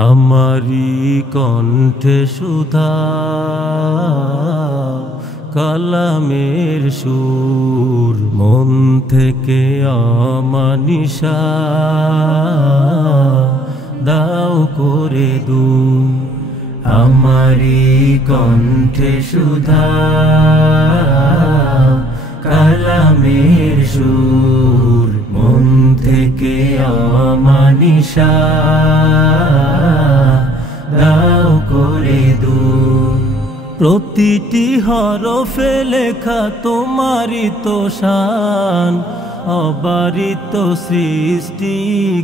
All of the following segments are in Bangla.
আমারি কণ্ঠে সুধা কালামের সুর, মন থেকে আমানিশা দাও করে দূর। আমারি কণ্ঠে সুধা কালামের সুর, মন থেকে আমানিশা দাও করে দূর। প্রতিটি হরফে লেখা তোমারই তো শান, অবারিত সৃষ্টি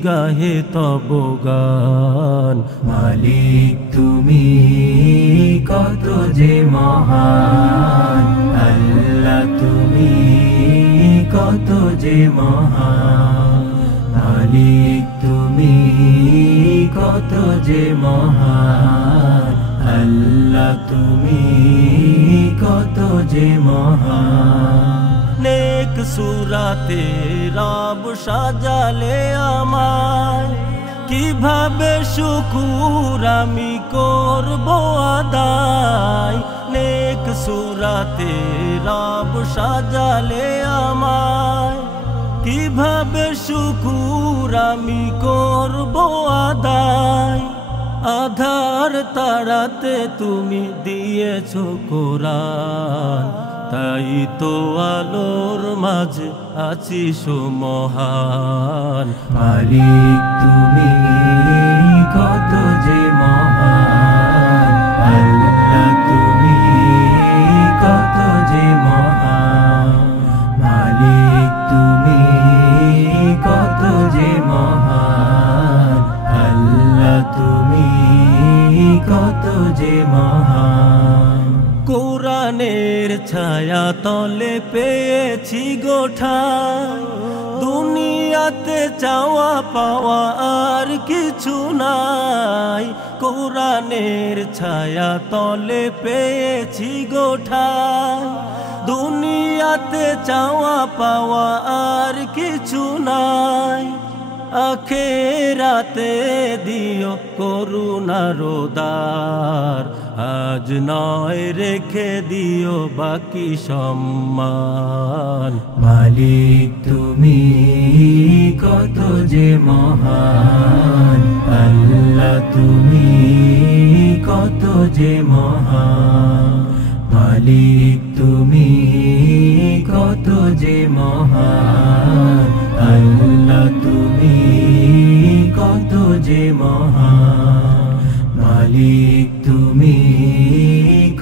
গাহে তব গান। মালিক তুমি কত যে মহান, আল্লাহ তুমি কত যে মহান। মালিক তুমি কত যে মহান, আল্লাহ তুমি কত যে মহান। নেক সুরাতে রব সাজালে আমায়, কিভাবে শুকুর আমি করব আদায়। নেক সুরাতে রব সাজালে আমায়, কিভাবে শুকুর আমি করব আদায়। আধার তারাতে তুমি দিয়েছো কোরআন, তাই তো আলোর মাঝে আছি সুমহান। মালিক তুমি কত যে মহান, আল্লাহ তুমি কত যে মহান। মালিক তুমি কত যে মহান, আল্লাহ তুমি কত যে মহান। কোরআনের ছায়া তলে পেয়েছি গোঠা, দুনিয়াতে চাওয়া পাওয়া আর কিছু নাই। কোরআনের ছায়া তলে পেয়েছি গোঠা, দুনিয়াতে চাওয়া পাওয়া আর কিছু নাই। আখেরাতে দিও করুণার দ্বার, আজ নয় রেখে দিও বাকি সম্মান। মালিক তুমি কত যে মহান, আল্লাহ তুমি কত যে মহান। মালিক তুমি কত যে মহান, আল্লাহ তুমি কত যে মহান। মালিক তুমি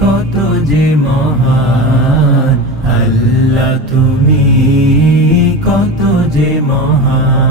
কত যে মহান, আল্লাহ তুমি কত যে মহান।